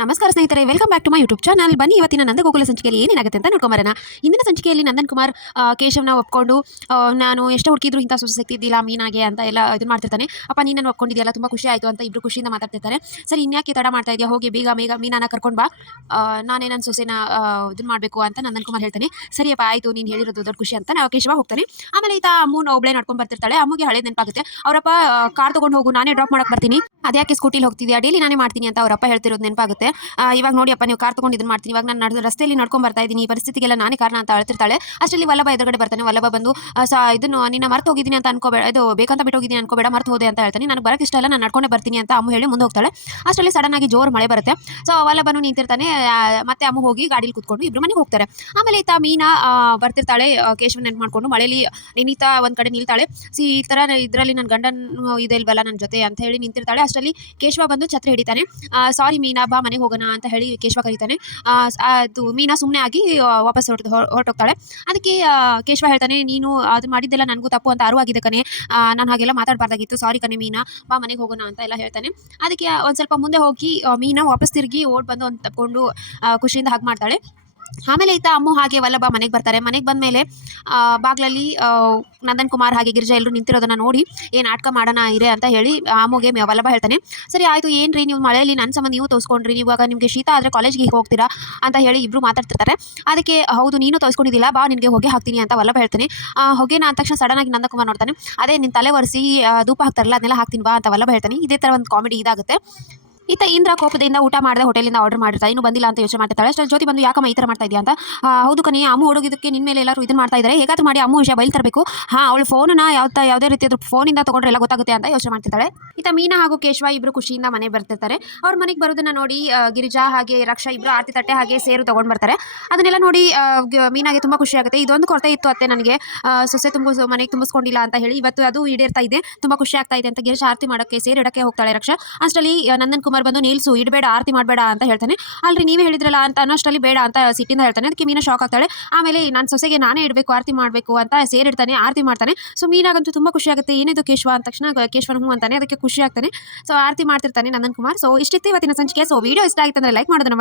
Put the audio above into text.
ನಮಸ್ಕಾರ ಸ್ನೇಹಿತರೆ, welcome back to my YouTube channel. ಬನ್ನಿ ಇವತ್ತಿನ ನಂದಗೋಕುಲ ಸಂಚಿಕೆಯಲ್ಲಿ ಏನಾಗುತ್ತೆ ಅಂತ ನೋಡ್ಕೊಂಬರೋಣ. ಇಂದಿನ ಸಂಚಿಕೆಯಲ್ಲಿ ನಂದನ್ ಕುಮಾರ್ ಕೇಶವ್ನ ಒಪ್ಕೊಂಡು ನಾನು ಎಷ್ಟು ಹುಡುಕಿದ್ರು ಇಂಥ ಸೊಸೆ ಸಿಗ್ತಿದ್ದಿಲ್ಲ ಮೀನಾಗೆ ಅಂತ ಎಲ್ಲ ಇದನ್ನು ಮಾಡ್ತಿರ್ತಾನೆ. ಅಪ್ಪ ನೀನು ನನ್ನ ಒಪ್ಕೊಂಡಿದೆಯಲ್ಲ, ತುಂಬ ಖುಷಿ ಆಯಿತು ಅಂತ ಇಬ್ಬರು ಖುಷಿಯಿಂದ ಮಾತಾಡ್ತಿರ್ತಾರೆ. ಸರಿ ಇನ್ಯಾಕೆ ತಡ ಮಾಡ್ತಾ ಇದೆಯಾ, ಹೋಗಿ ಬೇಗ ಬೇಗ ಮೀನಾನ ಕರ್ಕೊಂಡು ಬಾ, ನಾನೇ ನನ್ನ ಸೊಸೆನ ಇದನ್ನು ಮಾಡಬೇಕು ಅಂತ ನಂದನ್ ಕುಮಾರ್ ಹೇಳ್ತಾನೆ. ಸರಿಯಪ್ಪ ಆಯಿತು, ನೀನು ಹೇಳಿರೋದು ದೊಡ್ಡ ಖುಷಿ ಅಂತ ನಾವು ಕೇಶವ ಹೋಗ್ತಾನೆ. ಆಮೇಲೆ ಈತ ಅಮ್ಮನ ಒಬ್ಳೆ ನಡ್ಕೊಂಡು ಬರ್ತಿರ್ತಾಳೆ. ಅಮ್ಮಗೆ ಹಳೆ ನೆನಪಾಗುತ್ತೆ. ಅವರಪ್ಪ ಕಾರ್ ತೊಗೊಂಡು ಹೋಗು, ನಾನೇ ಡ್ರಾಪ್ ಮಾಡಕ್ಕೆ ಬರ್ತೀನಿ, ಅದ್ಯಾಕೆ ಸ್ಕೂಟಿಲಿ ಹೋಗ್ತಿದ್ಯಾ, ಡೈಲಿ ನಾನೇ ಮಾಡ್ತೀನಿ ಅಂತ ಅವರಪ್ಪ ಹೇಳ್ತಿರೋದು ನೆನಪಾಗುತ್ತೆ. ಇವಾಗ ನೋಡಿಯಪ್ಪ ನೀವು ಕಾರ್ ತೊಗೊಂಡು ಇದನ್ನು ಮಾಡ್ತೀನಿ, ಇವಾಗ ನಾನು ರಸ್ತೆಯಲ್ಲಿ ನಡ್ಕೊಂಡು ಬರ್ತಾ ಇದ್ದೀನಿ, ಈ ಪರಿಸ್ಥಿತಿಗೆಲ್ಲ ನಾನೇ ಕಾರಣ ಅಂತ ಹೇಳ್ತಿರ್ತಾಳೆ. ಅಷ್ಟರಲ್ಲಿ ವಲ್ಲಭ ಎದುರುಗಡೆ ಬರ್ತಾನೆ. ವಲ್ಲಭ ಬಂದು ಇದನ್ನು ನಿನ್ನ ಮರ್ತು ಹೋಗಿದ್ದೀನಿ ಅಂತ ಅನ್ಕೋಬೇಡ, ಇದು ಬೇಕಂತ ಬಿಟ್ಟು ಹೋಗಿದ್ದೀನಿ ಅನ್ಕೋಬೇಡ, ಮರ್ತು ಹೋದೆ ಅಂತ ಹೇಳ್ತಾನೆ. ನನಗೆ ಬರೋಕ್ಕೆ ಇಷ್ಟ ಇಲ್ಲ, ನಾನು ನಡ್ಕೊಂಡೇ ಬರ್ತೀನಿ ಅಂತ ಅಮ್ಮ ಹೇಳಿ ಮುಂದೆ ಹೋಗ್ತಾಳೆ. ಅಷ್ಟರಲ್ಲಿ ಸಡನ್ ಆಗಿ ಜೋರು ಮಳೆ ಬರುತ್ತೆ. ಸೊ ವಲ್ಲಭನು ನಿಂತಿರ್ತಾನೆ. ಮತ್ತೆ ಅಮ್ಮ ಹೋಗಿ ಗಾಡೀಲಿ ಕೂತ್ಕೊಂಡು ಇಬ್ರು ಮನೆಗೆ ಹೋಗ್ತಾರೆ. ಆಮೇಲೆ ಈತ ಮೀನಾ ಬರ್ತಿರ್ತಾಳೆ. ಕೇಶವನ್ ನೆನ್ಪು ಮಾಡ್ಕೊಂಡು ಮಳೆಯಲ್ಲಿ ನೆನೀತಾ ಒಂದು ಕಡೆ ನಿಲ್ತಾಳೆ. ಈ ಥರ ಇದರಲ್ಲಿ ನನ್ನ ಗಂಡನ ಇದೆ ಇಲ್ವಲ್ಲ ನನ್ನ ಜೊತೆ ಅಂತ ಹೇಳಿ ನಿಂತಿರ್ತಾಳೆ. ಅಷ್ಟರಲ್ಲಿ ಕೇಶವ ಬಂದು ಛತ್ರ ಹಿಡಿತಾನೆ. ಸಾರಿ ಮೀನಾ, ಬಾ ಮನೆಗೆ ಹೋಗೋಣ ಅಂತ ಹೇಳಿ ಕೇಶವ ಕರೀತಾನೆ. ಅದು ಮೀನಾ ಸುಮ್ಮನೆ ಆಗಿ ವಾಪಸ್ ಹೊರಟೋಗ್ತಾಳೆ. ಅದಕ್ಕೆ ಕೇಶವ ಹೇಳ್ತಾನೆ, ನೀನು ಅದು ಮಾಡಿದ್ದೆಲ್ಲ ನನಗೂ ತಪ್ಪು ಅಂತ ಅರಿವಾಗಿದೆ ಕಣೆ, ನಾನು ಹಾಗೆಲ್ಲ ಮಾತಾಡಬಾರ್ದಾಗಿತ್ತು, ಸಾರಿ ಕಣೆ ಮೀನಾ, ಬಾ ಮನೆಗೆ ಹೋಗೋಣ ಅಂತ ಎಲ್ಲ ಹೇಳ್ತಾನೆ. ಅದಕ್ಕೆ ಒಂದು ಸ್ವಲ್ಪ ಮುಂದೆ ಹೋಗಿ ಮೀನಾ ವಾಪಸ್ ತಿರುಗಿ ಓಡ್ ಬಂದು ಒಂದು ತಗೊಂಡು ಖುಷಿಯಿಂದ ಹಾಗೆ ಮಾಡ್ತಾಳೆ. ಆಮೇಲೆ ಈತ ಅಮ್ಮು ಹಾಗೆ ವಲ್ಲಭ ಮನೆಗೆ ಬರ್ತಾರೆ. ಮನೆಗೆ ಬಂದ ಮೇಲೆ ಬಾಗ್ಲಲ್ಲಿ ನಂದನ್ ಕುಮಾರ್ ಹಾಗೆ ಗಿರಿಜಾ ಎಲ್ಲರೂ ನಿಂತಿರೋದನ್ನು ನೋಡಿ ಏನು ನಾಟಕ ಮಾಡೋಣ ಇರೆ ಅಂತ ಹೇಳಿ ಅಮ್ಮುಗೆ ವಲ್ಲಭ ಹೇಳ್ತಾನೆ. ಸರಿ ಆಯಿತು, ಏನು ರೀ ನೀವು ಮಳೆಯಲ್ಲಿ ನನ್ನ ಸಂಬಂಧ ನೀವು ತೋರಿಸ್ಕೊಂಡ್ರಿ, ಇವಾಗ ನಿಮಗೆ ಶೀತ ಆದರೆ ಕಾಲೇಜ್ಗೆ ಹೋಗ್ತೀರಾ ಅಂತ ಹೇಳಿ ಇಬ್ಬರು ಮಾತಾಡ್ತಿರ್ತಾರೆ. ಅದಕ್ಕೆ ಹೌದು ನೀನು ತೋರಿಸ್ಕೊಂಡಿದ್ದಿಲ್ಲ, ಬಾ ನಿನಗೆ ಹೊಗೆ ಹಾಕ್ತೀನಿ ಅಂತ ವಲ್ಲಭ ಹೇಳ್ತಾನೆ. ಹೊಗೆನ ಅಂದ ತಕ್ಷಣ ಸಡನ್ನಾಗಿ ನಂದನ್ ಕುಮಾರ್ ನೋಡ್ತಾನೆ. ಅದೇ ನಿನ್ನ ತಲೆ ಒರೆಸಿ ಧೂಪ ಹಾಕ್ತಾರಲ್ಲ ಅದನ್ನೆಲ್ಲ ಹಾಕ್ತೀನಿ ಬಾ ಅಂತ ವಲ್ಲಭ ಹೇಳ್ತಾನೆ. ಇದೇ ಥರ ಒಂದು ಕಾಮಿಡಿ ಇದಾಗುತ್ತೆ. ಈತ ಇಂದ್ರ ಕೋಪದಿಂದ ಊಟ ಮಾಡದೆ ಹೋಟೆಲಿಂದ ಆರ್ಡರ್ ಮಾಡಿರ್ತಾಳೆ. ಇನ್ನೂ ಬಂದಿಲ್ಲ ಅಂತ ಯೋಚನೆ ಮಾಡ್ತಿರ್ತಾಳೆ. ಅಷ್ಟರಲ್ಲಿ ಜ್ಯೋತಿ ಬಂದು ಯಾಕಮ್ಮ ಈ ಥರ ಮಾಡ್ತಾ ಇದೆಯಾ ಅಂತ. ಹೌದು ಕಣೆ, ಅಮ್ಮ ಹುಡುಗಿದ್ದಕ್ಕೆ ನಿನ್ನ ಮೇಲೆ ಎಲ್ಲರೂ ಇದನ್ನು ಮಾಡ್ತಾ ಇದ್ದಾರೆ, ಹೇಗಾದ್ರೂ ಮಾಡಿ ಅಮ್ಮ ವಿಷಯ ಬಯಲ್ತರಬೇಕು. ಅವಳು ಫೋನನ್ನ ಯಾವುದೇ ರೀತಿ ಅದ್ರ ಫೋನಿಂದ ತೊಗೊಂಡ್ರೆ ಎಲ್ಲ ಗೊತ್ತಾಗುತ್ತೆ ಅಂತ ಯೋಚನೆ ಮಾಡ್ತಿರ್ತಾಳೆ. ಈತ ಮೀನಾ ಹಾಗೂ ಕೇಶವ ಇಬ್ಬರು ಖುಷಿಯಿಂದ ಮನೆ ಬರ್ತಿರ್ತಾರೆ. ಅವ್ರ ಮನೆಗೆ ಬರೋದನ್ನ ನೋಡಿ ಗಿರಿಜಾ ಹಾಗೆ ರಕ್ಷಾ ಇಬ್ಬರು ಆರತಿ ತಟ್ಟೆ ಹಾಗೆ ಸೇರು ತೊಗೊಂಡು ಬರ್ತಾರೆ. ಅದನ್ನೆಲ್ಲ ನೋಡಿ ಮೀನಾಗೆ ತುಂಬ ಖುಷಿ ಆಗುತ್ತೆ. ಇದೊಂದು ಕೊರತೆ ಇತ್ತು ಅತ್ತೆ ನನಗೆ, ಸೊಸೆ ಮನೆಗೆ ತುಂಬಿಸ್ಕೊಂಡಿಲ್ಲ ಅಂತ ಹೇಳಿ, ಇವತ್ತು ಅದು ಈಡೇರ್ತಾ ಇದೆ, ತುಂಬ ಖುಷಿ ಆಗ್ತಾ ಇದೆ ಅಂತ ಗಿರಿಜಾ ಆರತಿ ಮಾಡೋಕ್ಕೆ ಸೇರು ಇಡಕ್ಕೆ ಹೋಗ್ತಾಳೆ ರಕ್ಷಾ. ಅಷ್ಟರಲ್ಲಿ ನಂದನ್ ಕುಮಾರ್ ಬಂದು ನಿಲ್ಸು, ಇಡಬೇಡ, ಆರತಿ ಮಾಡಬೇಡ ಅಂತ ಹೇಳ್ತಾನೆ. ಅಲ್ರಿ ನೀವೇ ಹೇಳಿದ್ರಲ್ಲ ಅಂತ ಅನ್ನೋಷ್ಟರಲ್ಲಿ ಬೇಡ ಅಂತ ಸಿಟ್ಟಿಂದ ಹೇಳ್ತಾನೆ. ಅದಕ್ಕೆ ಮೀನಾ ಶಾಕ್ ಆಗ್ತಾಳೆ. ಆಮೇಲೆ ನನ್ನ ಸೊಸೆಗೆ ನಾನೇ ಇಡಬೇಕು, ಆರತಿ ಮಾಡಬೇಕು ಅಂತ ಸೇರಿಡ್ತಾನೆ, ಆರತಿ ಮಾಡ್ತಾನೆ. ಸೊ ಮೀನಾಗಂತೂ ತುಂಬ ಖುಷಿ ಆಗುತ್ತೆ. ಏನಿದು ಕೇಶವ ಅಂದ ತಕ್ಷಣ ಕೇಶವನ ಹೂ ಅಂತಾನೆ, ಅದಕ್ಕೆ ಖುಷಿ ಆಗ್ತಾನೆ. ಸೊ ಆರತಿ ಮಾಡ್ತಿರ್ತಾನೆ ನಂದನ್ ಕುಮಾರ್. ಸೊ ಇಷ್ಟಿತ್ತು ಇವತ್ತಿನ ಸಂಚಿಕೆ. ಸೊ ವಿಡಿಯೋ ಇಷ್ಟ ಆಯ್ತು ಅಂದರೆ ಲೈಕ್ ಮಾಡೋದನ್ನ